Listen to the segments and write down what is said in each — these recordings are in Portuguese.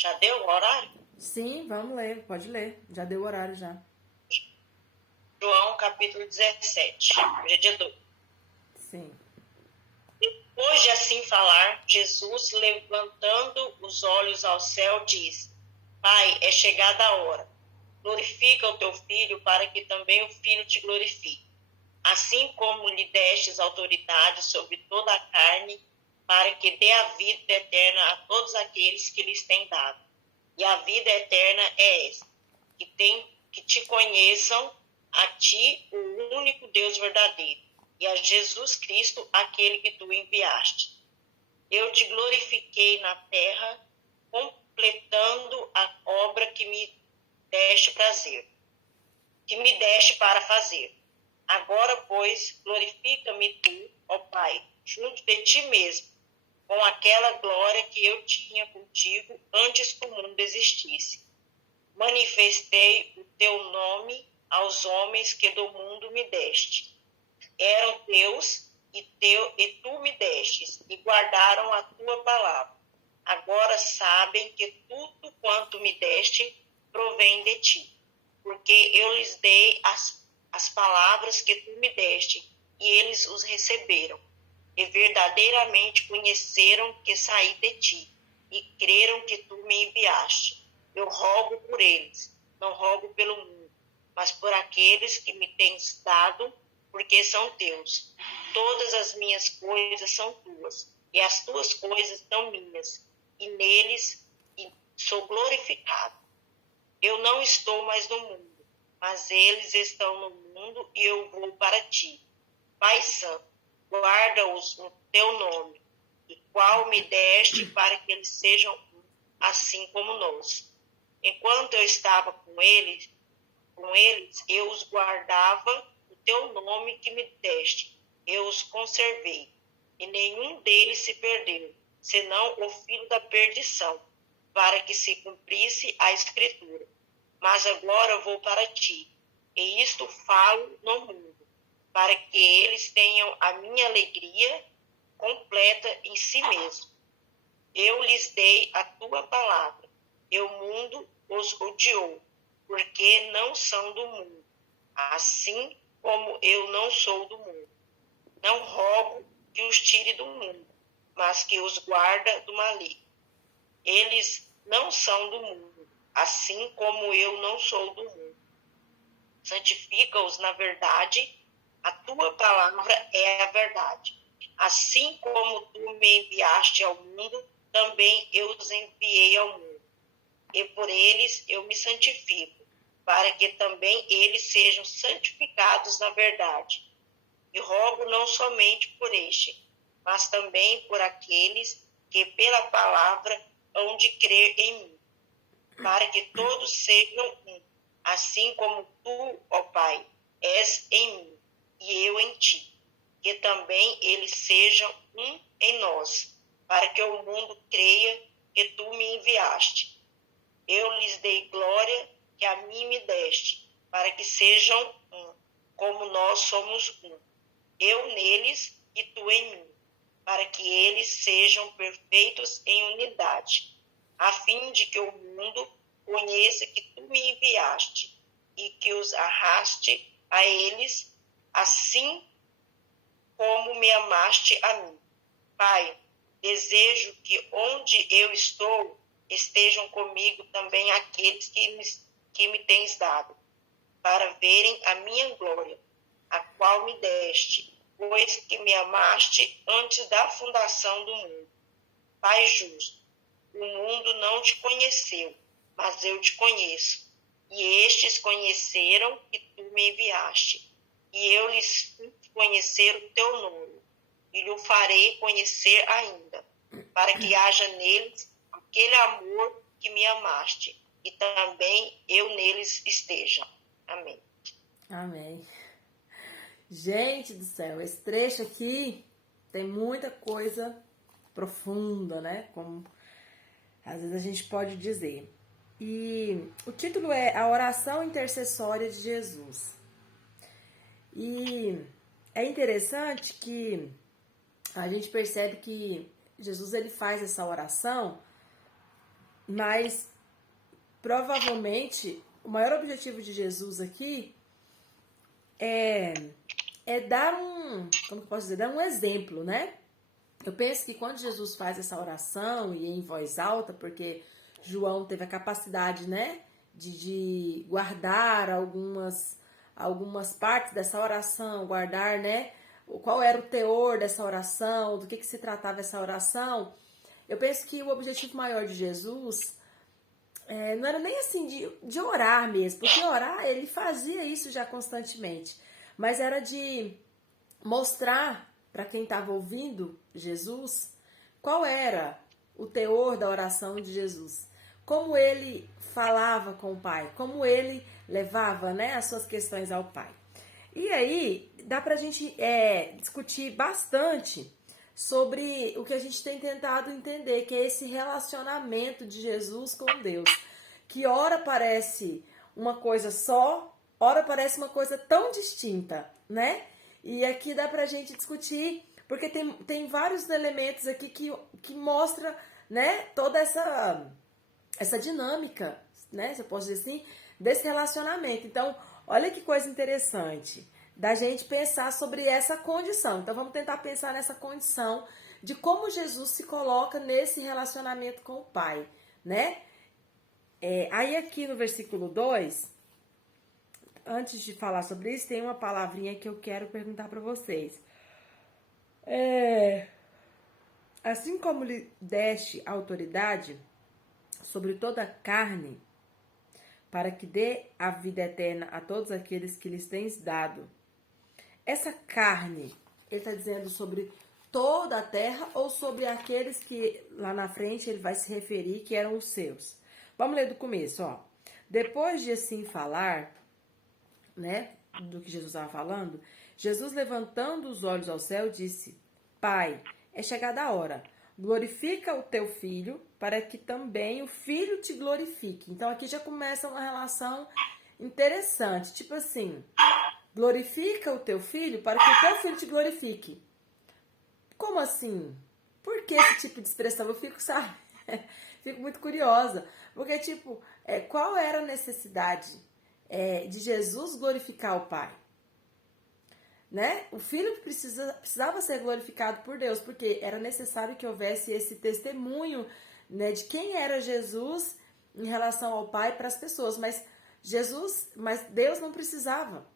Já deu o horário? Sim, vamos ler, pode ler. Já deu o horário já. João capítulo 17. Hoje é dia 2. Sim. Depois de assim falar, Jesus, levantando os olhos ao céu, disse: Pai, é chegada a hora. Glorifica o teu filho, para que também o filho te glorifique. Assim como lhe destes autoridade sobre toda a carne, para que dê a vida eterna a todos aqueles que lhes têm dado. E a vida eterna é esta, que te conheçam a ti, o único Deus verdadeiro, e a Jesus Cristo, aquele que tu enviaste. Eu te glorifiquei na terra, completando a obra que me deste prazer, que me deste para fazer. Agora, pois, glorifica-me tu, ó Pai, junto de ti mesmo, com aquela glória que eu tinha contigo antes que o mundo existisse. Manifestei o teu nome aos homens que do mundo me deste. Eram teus e tu me destes, e guardaram a tua palavra. Agora sabem que tudo quanto me deste provém de ti, porque eu lhes dei as palavras que tu me deste, e eles os receberam. E verdadeiramente conheceram que saí de ti, e creram que tu me enviaste. Eu rogo por eles, não rogo pelo mundo, mas por aqueles que me tens dado, porque são teus. Todas as minhas coisas são tuas, e as tuas coisas são minhas, e neles sou glorificado. Eu não estou mais no mundo, mas eles estão no mundo, e eu vou para ti. Pai Santo, guarda-os no teu nome, e qual me deste, para que eles sejam assim como nós. Enquanto eu estava com eles, eu os guardava o teu nome que me deste. Eu os conservei, e nenhum deles se perdeu, senão o filho da perdição, para que se cumprisse a escritura. Mas agora vou para ti, e isto falo no mundo, para que eles tenham a minha alegria completa em si mesmo. Eu lhes dei a tua palavra, e o mundo os odiou, porque não são do mundo, assim como eu não sou do mundo. Não rogo que os tire do mundo, mas que os guarda do maligno. Eles não são do mundo, assim como eu não sou do mundo. Santifica-os na verdade, a tua palavra é a verdade. Assim como tu me enviaste ao mundo, também eu os enviei ao mundo. E por eles eu me santifico, para que também eles sejam santificados na verdade. E rogo não somente por este, mas também por aqueles que pela palavra hão de crer em mim, para que todos sejam um, assim como tu, ó Pai, és em mim e eu em ti, que também eles sejam um em nós, para que o mundo creia que tu me enviaste. Eu lhes dei glória que a mim me deste, para que sejam um, como nós somos um. Eu neles e tu em mim, para que eles sejam perfeitos em unidade, a fim de que o mundo conheça que tu me enviaste e que os arraste a eles, assim como me amaste a mim. Pai, desejo que onde eu estou estejam comigo também aqueles que me tens dado, para verem a minha glória, a qual me deste, pois que me amaste antes da fundação do mundo. Pai justo, o mundo não te conheceu, mas eu te conheço. E estes conheceram que tu me enviaste. E eu lhes fiz conhecer o teu nome, e lhe farei conhecer ainda, para que haja neles aquele amor que me amaste, e também eu neles esteja. Amém. Amém. Gente do céu, esse trecho aqui tem muita coisa profunda, né? Como às vezes a gente pode dizer. E o título é A Oração Intercessória de Jesus. E é interessante que a gente percebe que Jesus ele faz essa oração Mas provavelmente o maior objetivo de Jesus aqui é dar como que eu posso dizer, dar um exemplo, né? Eu penso que quando Jesus faz essa oração e em voz alta, porque João teve a capacidade, né, de guardar algumas partes dessa oração, guardar, né, qual era o teor dessa oração, do que se tratava essa oração. Eu penso que o objetivo maior de Jesus não era nem assim de orar mesmo, porque orar, ele fazia isso já constantemente, mas era de mostrar para quem estava ouvindo Jesus qual era o teor da oração de Jesus, como ele falava com o Pai, como ele levava, né, as suas questões ao Pai. E aí dá para a gente discutir bastante sobre o que a gente tem tentado entender, que é esse relacionamento de Jesus com Deus, que ora parece uma coisa só, ora parece uma coisa tão distinta, né? E aqui dá pra gente discutir, porque tem vários elementos aqui que mostra, né, toda essa dinâmica, né, se eu posso dizer assim, desse relacionamento. Então, olha que coisa interessante da gente pensar sobre essa condição. Então, vamos tentar pensar nessa condição de como Jesus se coloca nesse relacionamento com o Pai, né? Aí aqui no versículo 2, antes de falar sobre isso, tem uma palavrinha que eu quero perguntar para vocês. Assim como lhe deste autoridade sobre toda a carne, para que dê a vida eterna a todos aqueles que lhes tens dado. Essa carne, ele está dizendo sobre toda a terra ou sobre aqueles que lá na frente ele vai se referir que eram os seus? Vamos ler do começo, ó. Depois de assim falar, né, do que Jesus estava falando, Jesus, levantando os olhos ao céu, disse: Pai, é chegada a hora. Glorifica o teu filho, para que também o filho te glorifique. Então aqui já começa uma relação interessante. Tipo assim, glorifica o teu filho para que o teu filho te glorifique. Como assim? Por que esse tipo de expressão? Eu fico, sabe? Fico muito curiosa. Porque, tipo, qual era a necessidade de Jesus glorificar o Pai? Né? O Filho precisava ser glorificado por Deus, porque era necessário que houvesse esse testemunho, né, de quem era Jesus em relação ao Pai para as pessoas. Mas Deus não precisava.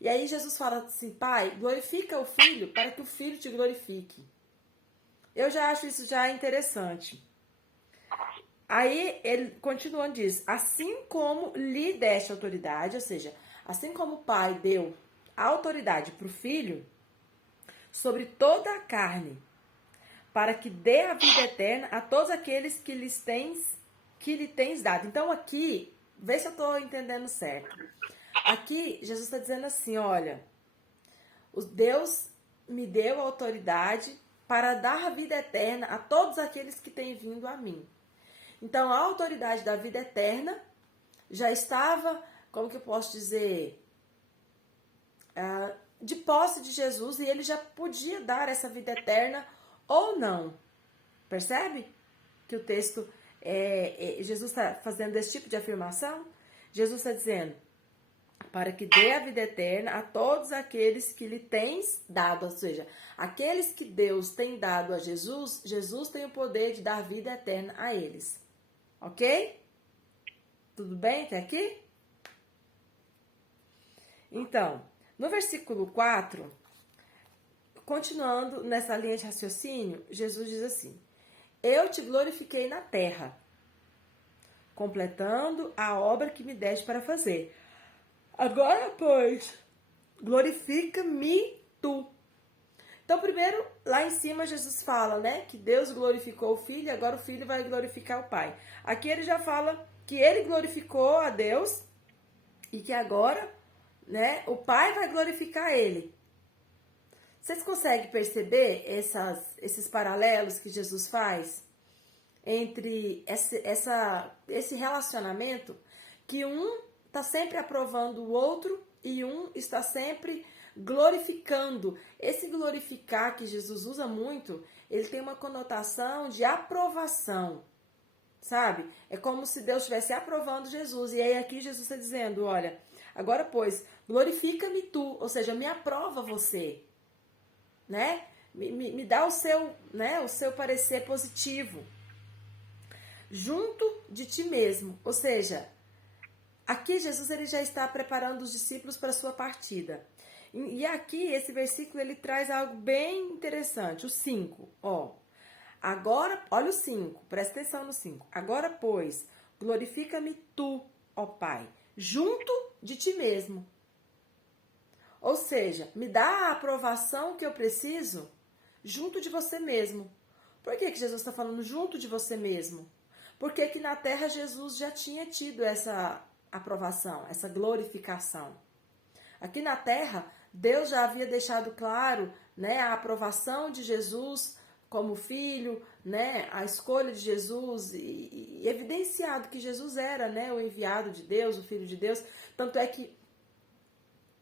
E aí Jesus fala assim: Pai, glorifica o Filho para que o Filho te glorifique. Eu já acho isso já interessante. Aí ele continuando diz: assim como lhe deste autoridade, ou seja, assim como o Pai deu a autoridade para o Filho sobre toda a carne, para que dê a vida eterna a todos aqueles que lhe tens dado. Então aqui, vê se eu estou entendendo certo. Aqui Jesus está dizendo assim: olha, Deus me deu a autoridade para dar a vida eterna a todos aqueles que têm vindo a mim. Então a autoridade da vida eterna já estava, como que eu posso dizer, de posse de Jesus, e ele já podia dar essa vida eterna ou não. Percebe que o texto, Jesus está fazendo esse tipo de afirmação? Jesus está dizendo: para que dê a vida eterna a todos aqueles que lhe tens dado, ou seja, aqueles que Deus tem dado a Jesus, Jesus tem o poder de dar vida eterna a eles. Ok? Tudo bem até aqui? Então, no versículo 4, continuando nessa linha de raciocínio, Jesus diz assim: eu te glorifiquei na terra, completando a obra que me deste para fazer. Agora, pois, glorifica-me tu. Então, primeiro, lá em cima, Jesus fala, né, que Deus glorificou o Filho e agora o Filho vai glorificar o Pai. Aqui ele já fala que ele glorificou a Deus e que agora, né, o Pai vai glorificar ele. Vocês conseguem perceber esses paralelos que Jesus faz entre esse relacionamento, que um está sempre aprovando o outro e um está sempre glorificando. Esse glorificar que Jesus usa muito, ele tem uma conotação de aprovação. sabe? É como se Deus estivesse aprovando Jesus. E aí aqui Jesus está dizendo, olha, agora pois, glorifica-me tu, ou seja, me aprova você, né? Me dá o seu, né, o seu parecer positivo, junto de ti mesmo. Ou seja, aqui Jesus ele já está preparando os discípulos para a sua partida. E aqui esse versículo ele traz algo bem interessante, o 5, ó. Agora, olha o 5, presta atenção no 5. Agora, pois, glorifica-me tu, ó Pai, junto de ti mesmo. Ou seja, me dá a aprovação que eu preciso junto de você mesmo. Por que Jesus está falando junto de você mesmo? Porque aqui na terra Jesus já tinha tido essa aprovação, essa glorificação. Aqui na terra, Deus já havia deixado claro, né, a aprovação de Jesus como filho, né, a escolha de Jesus e evidenciado que Jesus era, né, o enviado de Deus, o filho de Deus. Tanto é que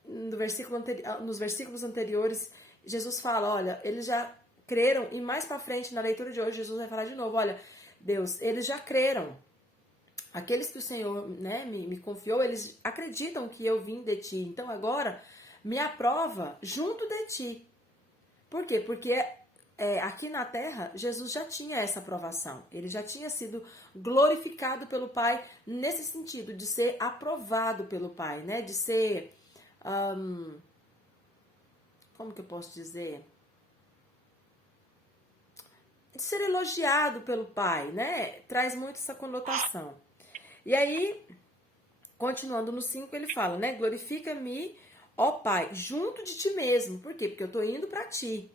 nos versículos anteriores, Jesus fala, olha, eles já creram, e mais para frente, na leitura de hoje, Jesus vai falar de novo, olha, Deus, eles já creram. Aqueles que o Senhor, né, me confiou, eles acreditam que eu vim de ti. Então agora, me aprova junto de ti. Por quê? Porque aqui na terra, Jesus já tinha essa aprovação. Ele já tinha sido glorificado pelo Pai nesse sentido, de ser aprovado pelo Pai, né? De ser... como que eu posso dizer? De ser elogiado pelo Pai, né? Traz muito essa conotação. E aí, continuando no 5, ele fala, né? Glorifica-me, ó Pai, junto de ti mesmo. Por quê? Porque eu estou indo para ti.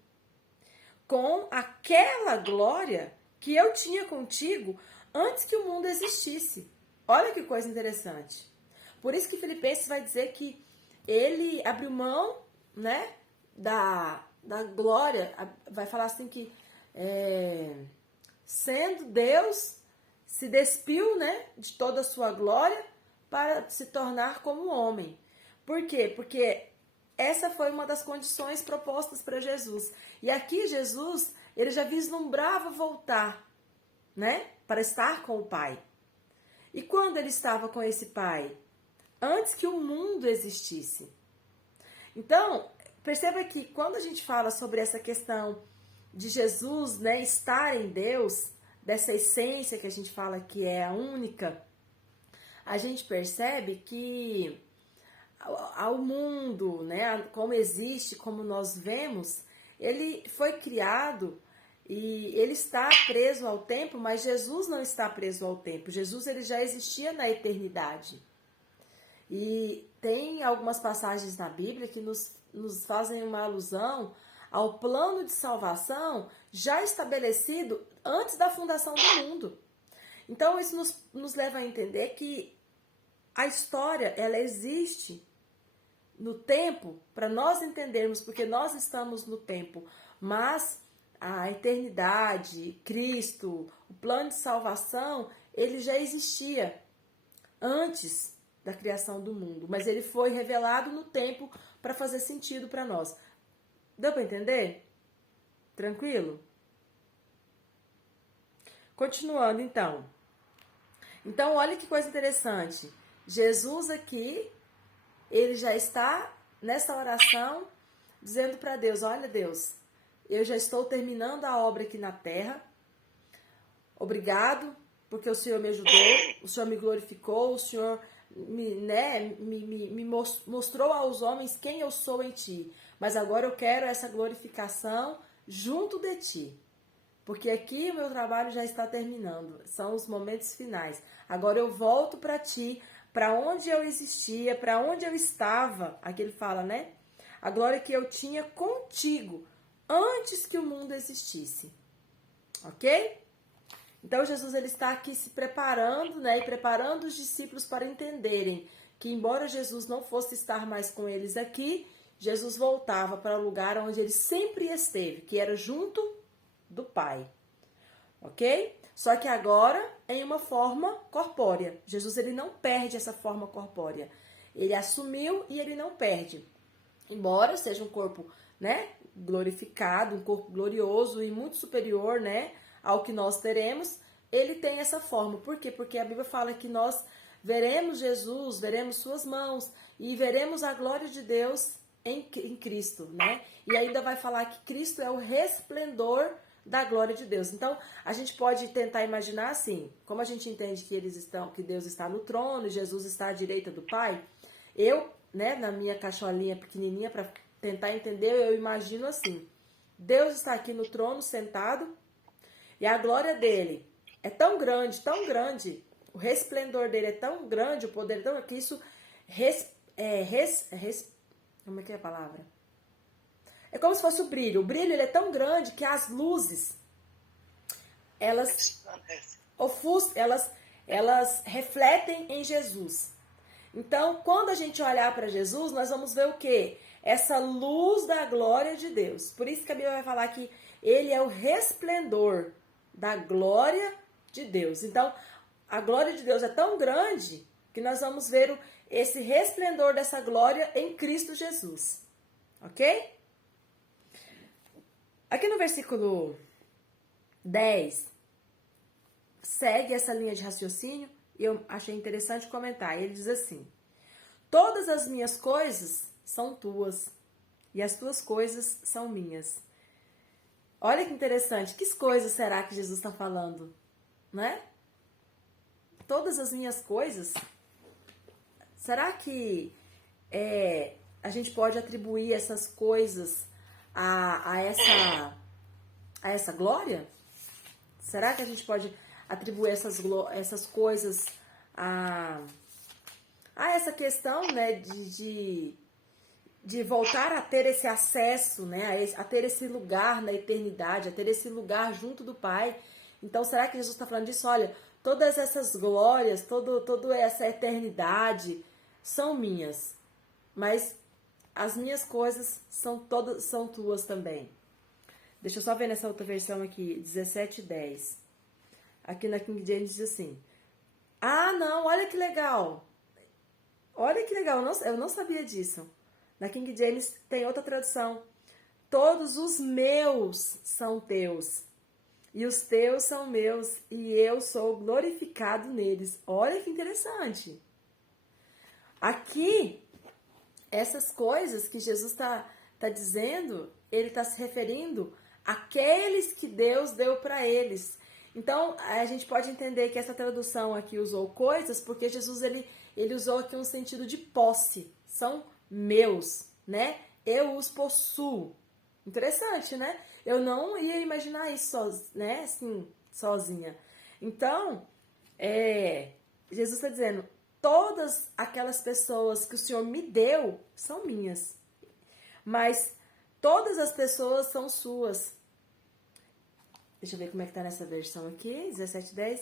Com aquela glória que eu tinha contigo antes que o mundo existisse. Olha que coisa interessante. Por isso que Filipenses vai dizer que ele abriu mão, né, da glória, vai falar assim que sendo Deus, se despiu, né, de toda a sua glória para se tornar como homem. Por quê? Porque essa foi uma das condições propostas para Jesus. E aqui Jesus, ele já vislumbrava voltar, né, para estar com o Pai. E quando ele estava com esse Pai? Antes que o mundo existisse. Então, perceba que quando a gente fala sobre essa questão de Jesus, né, estar em Deus, dessa essência que a gente fala que é a única, a gente percebe que ao mundo, né, como existe, como nós vemos, ele foi criado e ele está preso ao tempo, mas Jesus não está preso ao tempo. Jesus ele já existia na eternidade. E tem algumas passagens na Bíblia que nos fazem uma alusão ao plano de salvação já estabelecido antes da fundação do mundo. Então, isso nos leva a entender que a história, ela existe no tempo, para nós entendermos, porque nós estamos no tempo, mas a eternidade, Cristo, o plano de salvação, ele já existia antes da criação do mundo, mas ele foi revelado no tempo para fazer sentido para nós. Deu para entender? Tranquilo? Continuando, então. Então, olha que coisa interessante. Jesus aqui, ele já está nessa oração dizendo para Deus, olha Deus, eu já estou terminando a obra aqui na terra. Obrigado, porque o Senhor me ajudou, o Senhor me glorificou, o Senhor me mostrou aos homens quem eu sou em ti. Mas agora eu quero essa glorificação junto de ti. Porque aqui o meu trabalho já está terminando. São os momentos finais. Agora eu volto para ti, para onde eu existia, para onde eu estava. Aqui ele fala, né? A glória que eu tinha contigo antes que o mundo existisse. Ok? Então Jesus ele está aqui se preparando, né? E preparando os discípulos para entenderem que embora Jesus não fosse estar mais com eles aqui, Jesus voltava para o lugar onde ele sempre esteve, que era junto do Pai, ok? Só que agora em uma forma corpórea. Jesus ele não perde essa forma corpórea. Ele assumiu e ele não perde. Embora seja um corpo, né, glorificado, um corpo glorioso e muito superior, né, ao que nós teremos, ele tem essa forma. Por quê? Porque a Bíblia fala que nós veremos Jesus, veremos suas mãos e veremos a glória de Deus em Cristo, né? E ainda vai falar que Cristo é o resplendor da glória de Deus. Então, a gente pode tentar imaginar assim, como a gente entende que Deus está no trono e Jesus está à direita do Pai, eu, né, na minha cacholinha pequenininha, para tentar entender, eu imagino assim, Deus está aqui no trono sentado e a glória dele é tão grande, o resplendor dele é tão grande, o poder é tão que isso como é que é a palavra? É como se fosse o brilho. O brilho ele é tão grande que as luzes elas refletem em Jesus. Então, quando a gente olhar para Jesus, nós vamos ver o quê? Essa luz da glória de Deus. Por isso que a Bíblia vai falar que ele é o resplendor da glória de Deus. Então, a glória de Deus é tão grande que nós vamos ver esse resplendor dessa glória em Cristo Jesus. Ok? Aqui no versículo 10, segue essa linha de raciocínio e eu achei interessante comentar. Ele diz assim: todas as minhas coisas são tuas e as tuas coisas são minhas. Olha que interessante. Que coisas será que Jesus está falando? Né? Todas as minhas coisas. Será que a gente pode atribuir essas coisas a essa glória? Será que a gente pode atribuir essas coisas a essa questão, né, de voltar a ter esse acesso, né, a ter esse lugar na eternidade, a ter esse lugar junto do Pai? Então, será que Jesus está falando disso? Olha, todas essas glórias, toda essa eternidade são minhas, mas as minhas coisas são tuas também. Deixa eu só ver nessa outra versão aqui, 17:10. Aqui na King James diz assim: ah, não, olha que legal. Olha que legal, eu não sabia disso. Na King James tem outra tradução. Todos os meus são teus, e os teus são meus, e eu sou glorificado neles. Olha que interessante. Aqui, essas coisas que Jesus está dizendo, ele está se referindo àqueles que Deus deu para eles. Então, a gente pode entender que essa tradução aqui usou coisas, porque Jesus ele usou aqui um sentido de posse. São meus, né? Eu os possuo. Interessante, né? Eu não ia imaginar isso, né? Assim, sozinha. Então, Jesus está dizendo: todas aquelas pessoas que o Senhor me deu são minhas, mas todas as pessoas são suas. Deixa eu ver como é que tá nessa versão aqui, 17:10.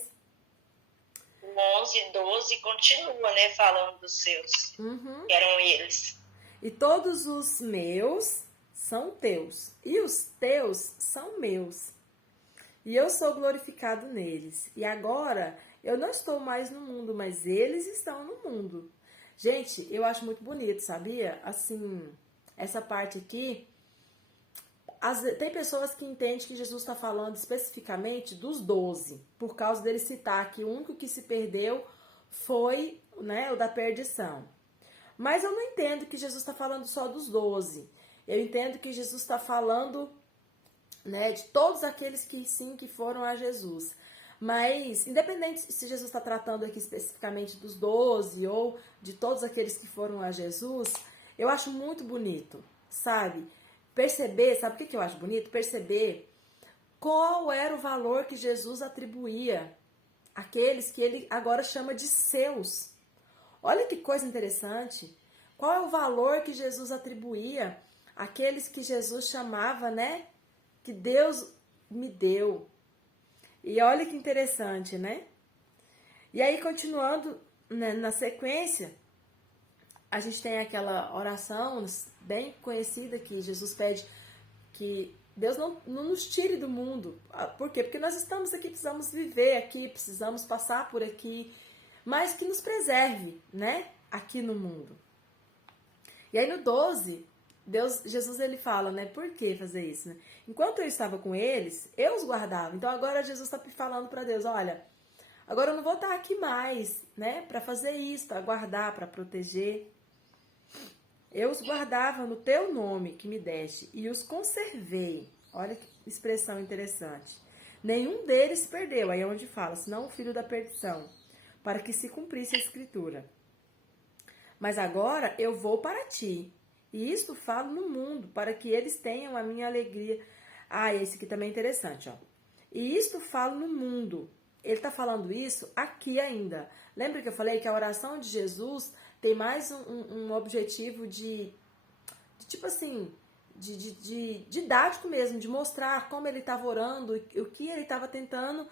O 11:12 continua, né, falando dos seus, que eram eles. E todos os meus são teus, e os teus são meus, e eu sou glorificado neles. E agora eu não estou mais no mundo, mas eles estão no mundo. Gente, eu acho muito bonito, sabia? Assim, essa parte aqui, tem pessoas que entendem que Jesus está falando especificamente dos 12, por causa dele citar que o único que se perdeu foi, né, o da perdição. Mas eu não entendo que Jesus está falando só dos 12. Eu entendo que Jesus está falando, né, de todos aqueles que sim, que foram a Jesus. Mas, independente se Jesus está tratando aqui especificamente dos 12 ou de todos aqueles que foram a Jesus, eu acho muito bonito, sabe? Perceber, sabe o que eu acho bonito? Perceber qual era o valor que Jesus atribuía àqueles que ele agora chama de seus. Olha que coisa interessante. Qual é o valor que Jesus atribuía àqueles que Jesus chamava, né? Que Deus me deu. E olha que interessante, né? E aí, continuando, né, na sequência, a gente tem aquela oração bem conhecida que Jesus pede que Deus não nos tire do mundo. Por quê? Porque nós estamos aqui, precisamos viver aqui, precisamos passar por aqui, mas que nos preserve, né? Aqui no mundo. E aí no 12, Jesus ele fala, né? Por que fazer isso, né? Enquanto eu estava com eles, eu os guardava. Então agora Jesus está falando para Deus, olha, agora eu não vou estar aqui mais, né? Para fazer isso, para guardar, para proteger. Eu os guardava no teu nome que me deste e os conservei. Olha que expressão interessante. Nenhum deles se perdeu, aí é onde fala, senão o filho da perdição, para que se cumprisse a escritura. Mas agora eu vou para ti, e isto falo no mundo, para que eles tenham a minha alegria. Ah, esse aqui também é interessante, ó. E isto falo no mundo. Ele está falando isso aqui ainda. Lembra que eu falei que a oração de Jesus tem mais um objetivo de tipo assim, de didático mesmo, de mostrar como ele estava orando, o que ele estava tentando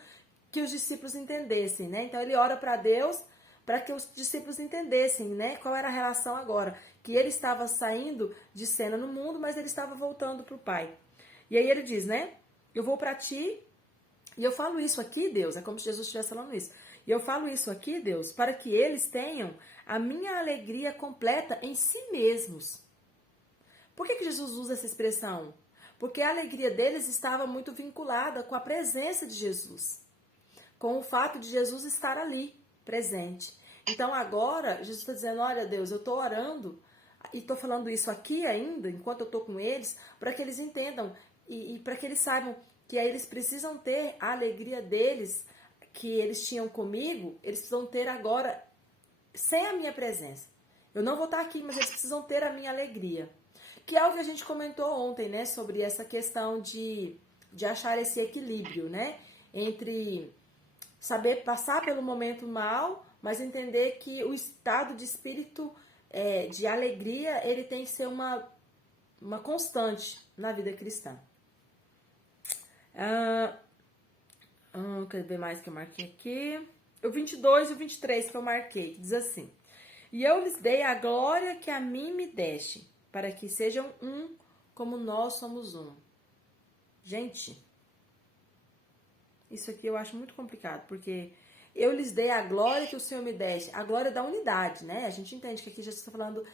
que os discípulos entendessem, né? Então ele ora para Deus para que os discípulos entendessem, né? Qual era a relação agora, que ele estava saindo de cena no mundo, mas ele estava voltando para o Pai. E aí ele diz, né? Eu vou para ti, e eu falo isso aqui, Deus, é como se Jesus estivesse falando isso. E eu falo isso aqui, Deus, para que eles tenham a minha alegria completa em si mesmos. Por que Jesus usa essa expressão? Porque a alegria deles estava muito vinculada com a presença de Jesus, com o fato de Jesus estar ali, presente. Então agora, Jesus está dizendo, olha Deus, eu estou orando e estou falando isso aqui ainda, enquanto eu estou com eles, para que eles entendam e para que eles saibam que aí eles precisam ter a alegria deles, que eles tinham comigo, eles precisam ter agora sem a minha presença. Eu não vou estar aqui, mas eles precisam ter a minha alegria. Que é o que a gente comentou ontem, né? Sobre essa questão de achar esse equilíbrio, né? Entre saber passar pelo momento mal, mas entender que o estado de espírito de alegria, ele tem que ser uma constante na vida cristã. Quer ver mais que eu marquei aqui? O 22 e o 23 que eu marquei, que diz assim: E eu lhes dei a glória que a mim me deste, para que sejam um como nós somos um. Gente, isso aqui eu acho muito complicado, porque eu lhes dei a glória que o Senhor me deste, a glória da unidade, né? A gente entende que aqui Jesus está falando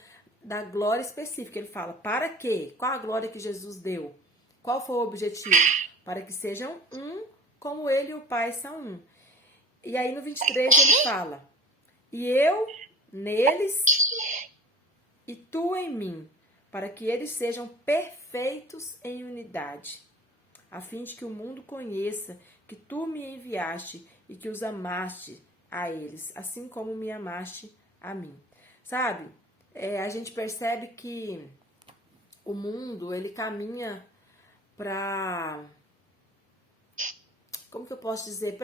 da glória específica. Ele fala, para quê? Qual a glória que Jesus deu? Qual foi o objetivo? Para que sejam um como ele e o Pai são um. E aí no 23 ele fala, e eu neles e tu em mim, para que eles sejam perfeitos em unidade, a fim de que o mundo conheça que tu me enviaste e que os amaste a eles, assim como me amaste a mim. Sabe? A gente percebe que o mundo, ele caminha para... Como que eu posso dizer?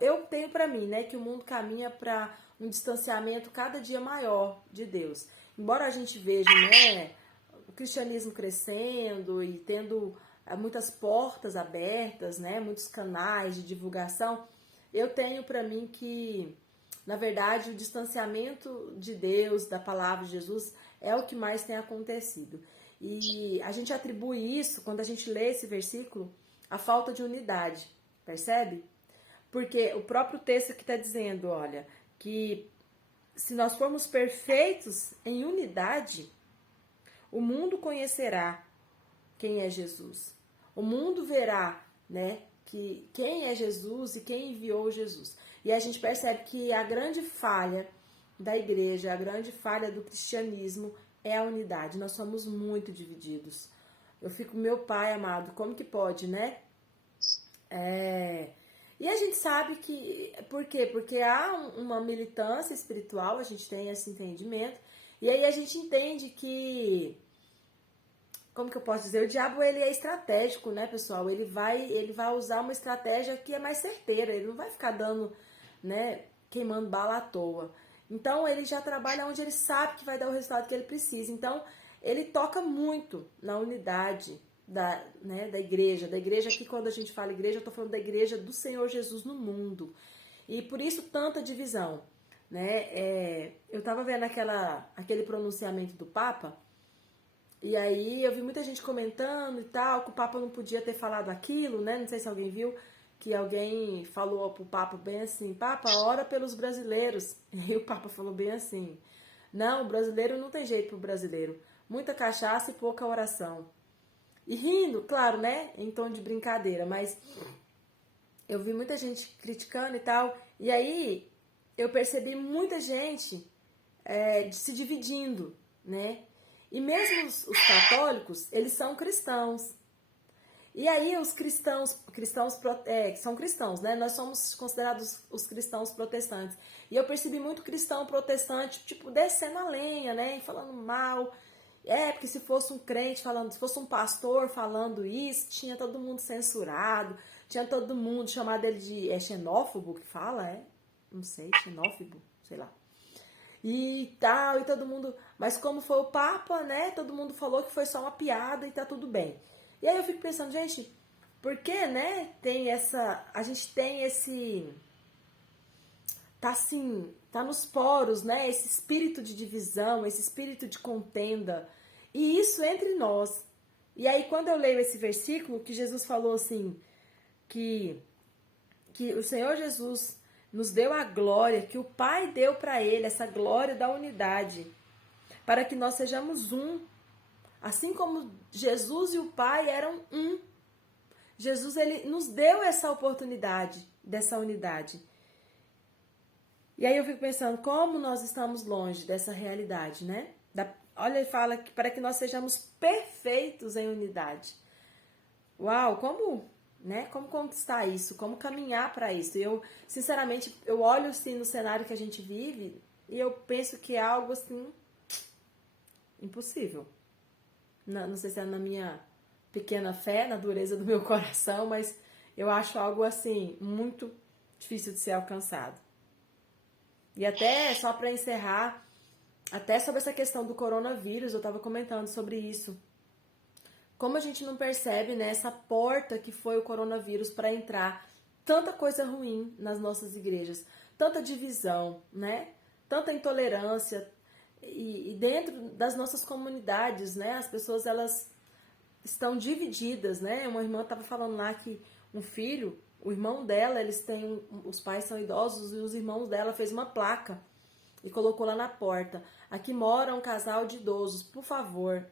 Eu tenho para mim, né, que o mundo caminha para um distanciamento cada dia maior de Deus. Embora a gente veja, né, o cristianismo crescendo e tendo muitas portas abertas, né, muitos canais de divulgação, eu tenho para mim que, na verdade, o distanciamento de Deus, da palavra de Jesus, é o que mais tem acontecido. E a gente atribui isso, quando a gente lê esse versículo, à falta de unidade, percebe? Porque o próprio texto que está dizendo, olha, que se nós formos perfeitos em unidade, o mundo conhecerá quem é Jesus. O mundo verá, né, que quem é Jesus e quem enviou Jesus. E a gente percebe que a grande falha da igreja, a grande falha do cristianismo é a unidade. Nós somos muito divididos. Eu fico, meu Pai amado, como que pode, né? E a gente sabe que... Por quê? Porque há uma militância espiritual, a gente tem esse entendimento, e aí a gente entende que... Como que eu posso dizer? O diabo, ele é estratégico, né, pessoal? Ele vai usar uma estratégia que é mais certeira, ele não vai ficar dando, né, queimando bala à toa. Então, ele já trabalha onde ele sabe que vai dar o resultado que ele precisa. Então, ele toca muito na unidade da igreja. Da igreja aqui, quando a gente fala igreja, eu estou falando da igreja do Senhor Jesus no mundo. E por isso, tanta divisão, né? Eu estava vendo aquele pronunciamento do Papa, e aí eu vi muita gente comentando e tal, que o Papa não podia ter falado aquilo, né? Não sei se alguém viu, que alguém falou pro Papa bem assim, Papa, ora pelos brasileiros. E aí o Papa falou bem assim, não, o brasileiro não tem jeito pro brasileiro. muita cachaça e pouca oração. E rindo, claro, né? Em tom de brincadeira, mas eu vi muita gente criticando e tal. E aí eu percebi muita gente se dividindo, né? E mesmo os católicos, eles são cristãos. E aí os cristãos são cristãos, né? Nós somos considerados os cristãos protestantes. E eu percebi muito cristão protestante, tipo, descendo a lenha, né? E falando mal. Porque se fosse um crente falando, se fosse um pastor falando isso, tinha todo mundo censurado, tinha todo mundo chamado ele de xenófobo, que fala, não sei, xenófobo, sei lá. E tal, e todo mundo, mas como foi o Papa, né, todo mundo falou que foi só uma piada e tá tudo bem. E aí eu fico pensando, gente, por que, né, a gente tem esse, tá assim, tá nos poros, né, esse espírito de divisão, esse espírito de contenda, e isso entre nós. E aí quando eu leio esse versículo, que Jesus falou assim, que o Senhor Jesus nos deu a glória, que o Pai deu para ele, essa glória da unidade, para que nós sejamos um. Assim como Jesus e o Pai eram um. Jesus, ele nos deu essa oportunidade dessa unidade. E aí eu fico pensando, como nós estamos longe dessa realidade, né? Olha, ele fala que para que nós sejamos perfeitos em unidade. Uau, como, né? Como conquistar isso? Como caminhar para isso? Eu, sinceramente, eu olho assim no cenário que a gente vive e eu penso que é algo assim impossível. Não sei se é na minha pequena fé, na dureza do meu coração, mas eu acho algo assim muito difícil de ser alcançado. E até só para encerrar, até sobre essa questão do coronavírus, eu estava comentando sobre isso. Como a gente não percebe, né, essa porta que foi o coronavírus para entrar tanta coisa ruim nas nossas igrejas, tanta divisão, né, tanta intolerância, e dentro das nossas comunidades, né, as pessoas elas estão divididas, né, uma irmã estava falando lá que um filho, o irmão dela, os pais são idosos e os irmãos dela fez uma placa e colocou lá na porta, aqui mora um casal de idosos, por favor,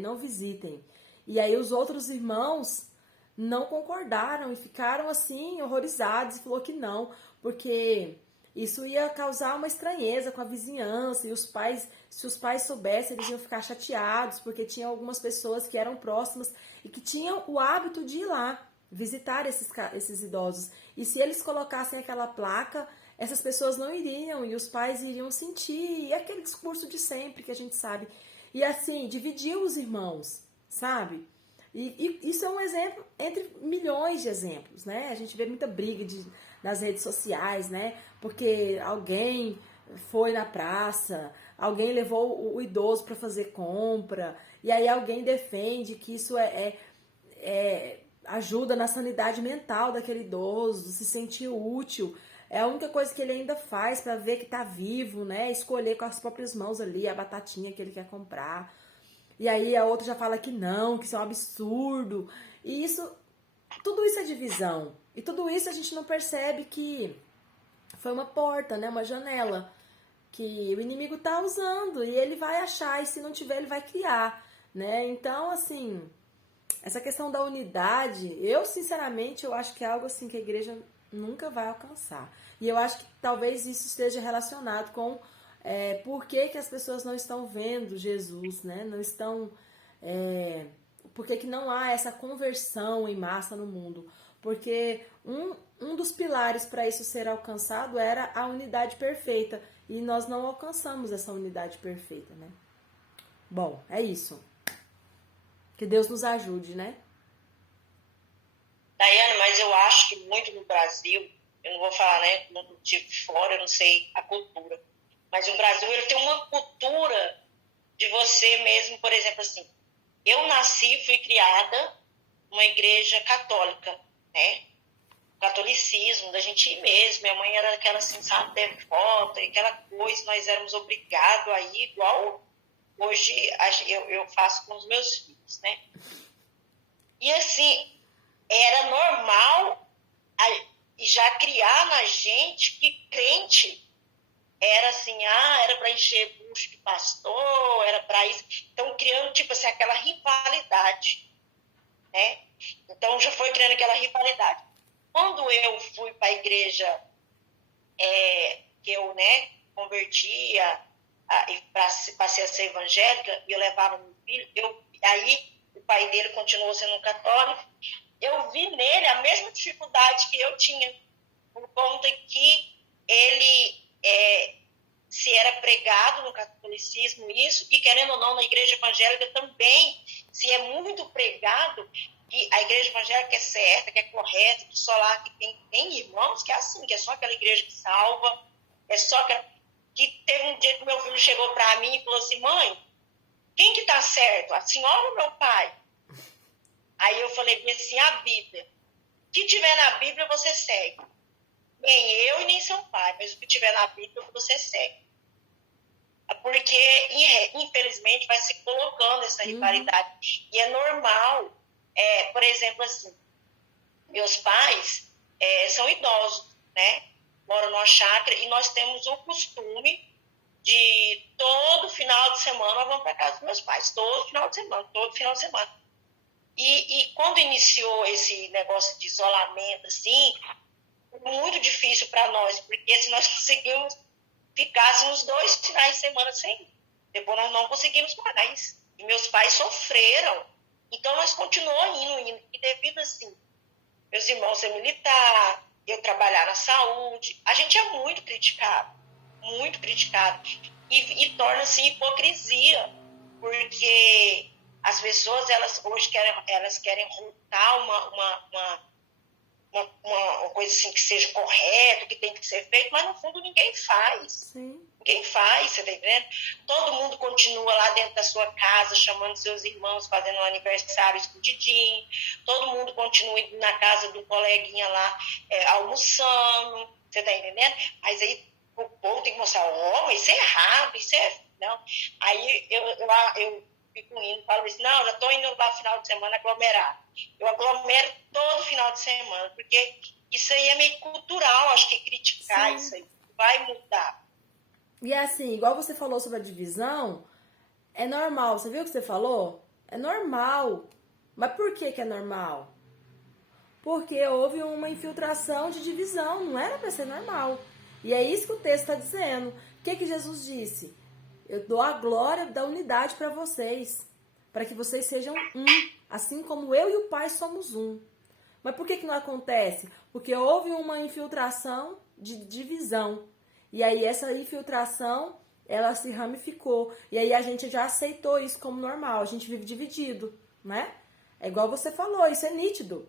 não visitem. E aí os outros irmãos não concordaram e ficaram assim, horrorizados, e falou que não, porque isso ia causar uma estranheza com a vizinhança, e os pais, se os pais soubessem, eles iam ficar chateados, porque tinha algumas pessoas que eram próximas e que tinham o hábito de ir lá visitar esses idosos. E se eles colocassem aquela placa, essas pessoas não iriam e os pais iriam sentir, e aquele discurso de sempre que a gente sabe. E assim, dividiu os irmãos, sabe? E isso é um exemplo entre milhões de exemplos, né? A gente vê muita briga nas redes sociais, né? Porque alguém foi na praça, alguém levou o idoso para fazer compra, e aí alguém defende que isso ajuda na sanidade mental daquele idoso, se sentir útil. É a única coisa que ele ainda faz para ver que tá vivo, né? Escolher com as próprias mãos ali a batatinha que ele quer comprar. E aí a outra já fala que não, que isso é um absurdo. E tudo isso é divisão. E tudo isso a gente não percebe que foi uma porta, né? Uma janela que o inimigo tá usando e ele vai achar, e se não tiver ele vai criar, né? Então, assim, essa questão da unidade, eu sinceramente, eu acho que é algo assim que a igreja nunca vai alcançar. E eu acho que talvez isso esteja relacionado com por que as pessoas não estão vendo Jesus, né? Não estão... por que não há essa conversão em massa no mundo? Porque um dos pilares para isso ser alcançado era a unidade perfeita. E nós não alcançamos essa unidade perfeita, né? Bom, é isso. Que Deus nos ajude, né? Daiane, mas eu acho que muito no Brasil, eu não vou falar, né, no tipo fora, eu não sei a cultura, mas o Brasil, ele tem uma cultura de você mesmo, por exemplo, assim, eu nasci, fui criada numa igreja católica, né, catolicismo, da gente ir mesmo, minha mãe era aquela, assim, sabe, devota, e aquela coisa, nós éramos obrigados a ir, igual hoje eu faço com os meus filhos, né, e assim, era normal já criar na gente que crente era assim, era para encher bucho de pastor, era para isso. Então, criando, tipo assim, aquela rivalidade, né? Então, já foi criando aquela rivalidade. Quando eu fui para a igreja, que eu, né, convertia, e passei a ser evangélica, e eu levava meu filho, aí o pai dele continuou sendo católico, eu vi nele a mesma dificuldade que eu tinha, por conta que ele se era pregado no catolicismo isso, e querendo ou não, na igreja evangélica também se é muito pregado que a igreja evangélica é certa, que é correta, que só lá que tem irmãos, que é assim, que é só aquela igreja que salva, é só que teve um dia que meu filho chegou para mim e falou assim, mãe, quem que tá certo, a senhora ou meu pai? Aí eu falei assim, a Bíblia. O que tiver na Bíblia você segue. Nem eu e nem seu pai, mas o que tiver na Bíblia você segue. Porque, infelizmente, vai se colocando essa rivalidade. E é normal, por exemplo, assim, meus pais são idosos, né? Moram numa chácara e nós temos o costume de todo final de semana nós vamos para casa dos meus pais. Todo final de semana. E quando iniciou esse negócio de isolamento, assim, muito difícil para nós, porque se nós conseguimos ficássemos 2 finais de semana sem ir, depois nós não conseguimos mais. E meus pais sofreram. Então nós continuamos indo. E devido assim, meus irmãos ser militar, eu trabalhar na saúde, a gente é muito criticado. Muito criticado. E torna-se hipocrisia, porque as pessoas, elas hoje querem voltar uma coisa assim que seja correto, que tem que ser feito, mas no fundo ninguém faz. Sim. Ninguém faz, você tá entendendo? Todo mundo continua lá dentro da sua casa, chamando seus irmãos, fazendo um aniversário escondidinho, todo mundo continua indo na casa do coleguinha lá, almoçando, você tá entendendo? Mas aí o povo tem que mostrar, mas isso é errado, isso é... Não. Aí eu fico indo, falo assim, não, já estou indo lá no final de semana aglomerar. Eu aglomero todo final de semana, porque isso aí é meio cultural, acho que criticar Isso aí vai mudar. E assim, igual você falou sobre a divisão, é normal, você viu o que você falou? É normal. Mas por que é normal? Porque houve uma infiltração de divisão, não era para ser normal. E é isso que o texto está dizendo. O que Jesus disse? Eu dou a glória da unidade para vocês, para que vocês sejam um, assim como eu e o Pai somos um. Mas por que não acontece? Porque houve uma infiltração de divisão. E aí essa infiltração, ela se ramificou. E aí a gente já aceitou isso como normal. A gente vive dividido, né? É igual você falou, isso é nítido.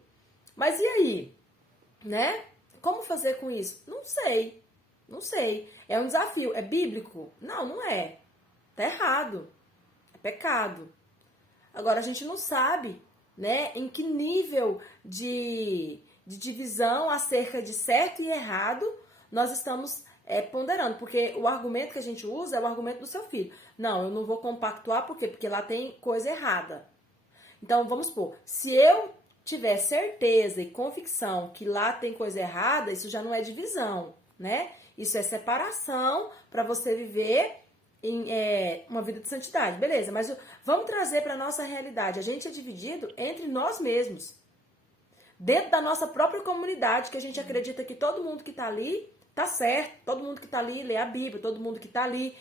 Mas e aí? Né? Como fazer com isso? Não sei. Não sei. É um desafio. É bíblico? Não, não é. Tá errado. É pecado. Agora, a gente não sabe, né, em que nível de divisão acerca de certo e errado nós estamos ponderando. Porque o argumento que a gente usa é o argumento do seu filho. Não, eu não vou compactuar, por quê? Porque lá tem coisa errada. Então, vamos supor, se eu tiver certeza e convicção que lá tem coisa errada, isso já não é divisão, né? Isso é separação para você viver em uma vida de santidade, beleza, mas vamos trazer para a nossa realidade. A gente é dividido entre nós mesmos, dentro da nossa própria comunidade, que a gente acredita que todo mundo que está ali tá certo, todo mundo que está ali lê a Bíblia, todo mundo que está ali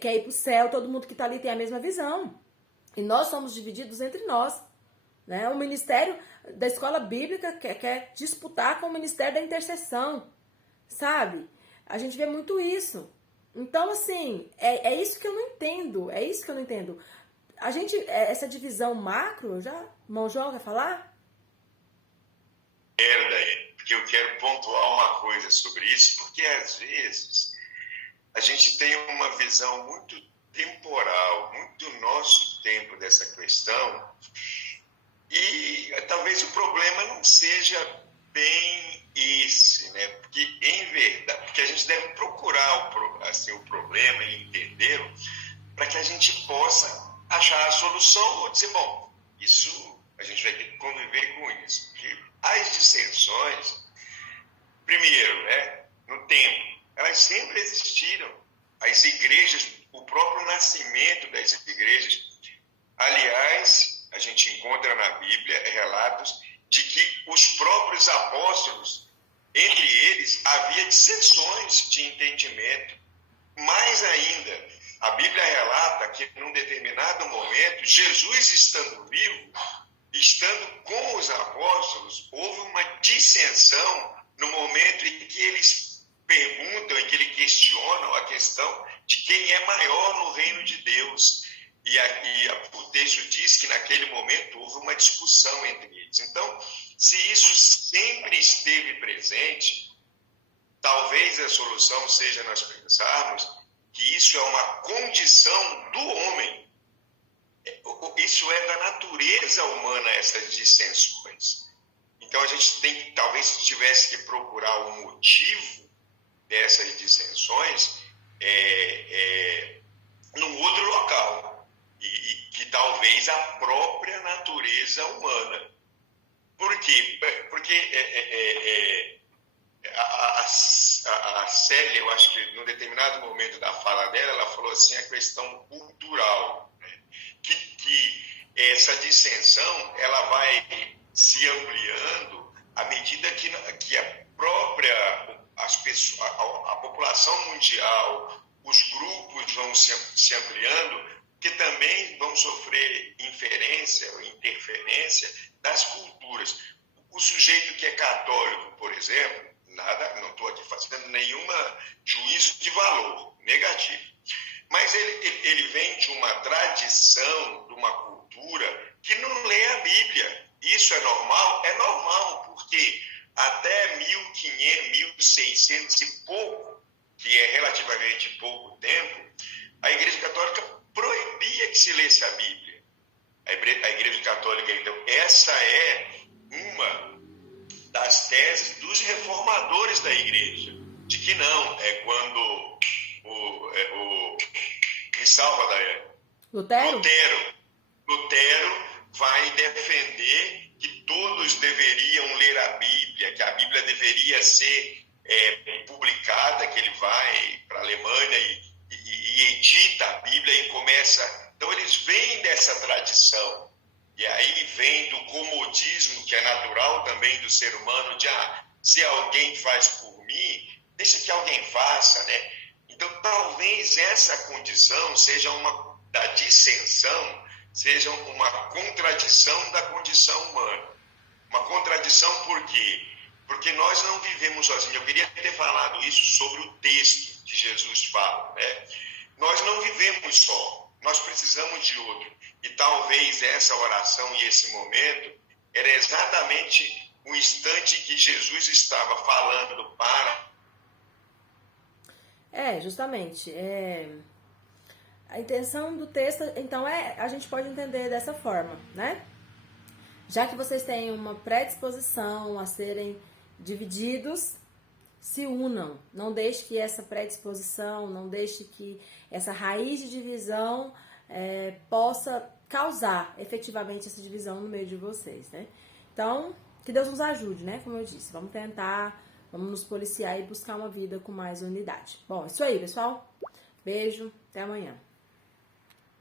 quer ir para o céu, todo mundo que está ali tem a mesma visão. E nós somos divididos entre nós, né? O ministério da escola bíblica quer disputar com o ministério da intercessão, sabe? A gente vê muito isso. Então, assim, é isso que eu não entendo. É isso que eu não entendo. A gente, essa divisão macro, irmão João quer falar? Porque eu quero pontuar uma coisa sobre isso, porque às vezes a gente tem uma visão muito temporal, muito do nosso tempo dessa questão, e talvez o problema não seja bem esse, né? Porque em verdade, porque a gente deve procurar o problema e entendê-lo para que a gente possa achar a solução ou dizer, bom, isso a gente vai ter que conviver com isso. Porque as dissensões, primeiro, no tempo, elas sempre existiram. As igrejas, o próprio nascimento das igrejas. Aliás, a gente encontra na Bíblia relatos de que os próprios apóstolos, entre eles, havia dissensões de entendimento. Mais ainda, a Bíblia relata que, num determinado momento, Jesus estando vivo, estando com os apóstolos, houve uma dissensão no momento em que eles perguntam, em que eles questionam a questão de quem é maior no reino de Deus. O texto diz que naquele momento houve uma discussão entre eles. Então, se isso sempre esteve presente, talvez a solução seja nós pensarmos que isso é uma condição do homem. Isso é da natureza humana, essas dissensões. Então, a gente tem que, talvez, tivesse que procurar o motivo dessas dissensões num outro local. E que talvez a própria natureza humana. Por quê? Porque a Célia, eu acho que num determinado momento da fala dela, ela falou assim, a questão cultural, né? que essa dissensão ela vai se ampliando à medida que a população mundial, os grupos vão se ampliando, que também vão sofrer interferência das culturas. O sujeito que é católico, por exemplo, não estou aqui fazendo nenhum juízo de valor negativo, mas ele vem de uma tradição, de uma cultura que não lê a Bíblia. Isso é normal? É normal, porque até 1500, 1600 e pouco, que é relativamente pouco tempo, a Igreja Católica proibia que se lesse a Bíblia. A Igreja Católica, então, essa é uma das teses dos reformadores da Igreja, de que não, é quando me salva, Daiane. Lutero vai defender que todos deveriam ler a Bíblia, que a Bíblia deveria ser publicada, que ele vai para a Alemanha e edita a Bíblia e começa... Então, eles vêm dessa tradição. E aí vem do comodismo, que é natural também do ser humano, de se alguém faz por mim, deixa que alguém faça, né? Então, talvez essa condição da dissensão, seja uma contradição da condição humana. Uma contradição por quê? Porque nós não vivemos sozinhos. Eu queria ter falado isso sobre o texto que Jesus fala, né? Nós não vivemos só, nós precisamos de outro. E talvez essa oração e esse momento era exatamente o instante que Jesus estava falando para... Justamente. A intenção do texto, então, a gente pode entender dessa forma, né? Já que vocês têm uma predisposição a serem divididos, se unam. Não deixe que essa predisposição, não deixe que essa raiz de divisão possa causar efetivamente essa divisão no meio de vocês, né? Então, que Deus nos ajude, né? Como eu disse, vamos nos policiar e buscar uma vida com mais unidade. Bom, isso aí, pessoal. Beijo, até amanhã.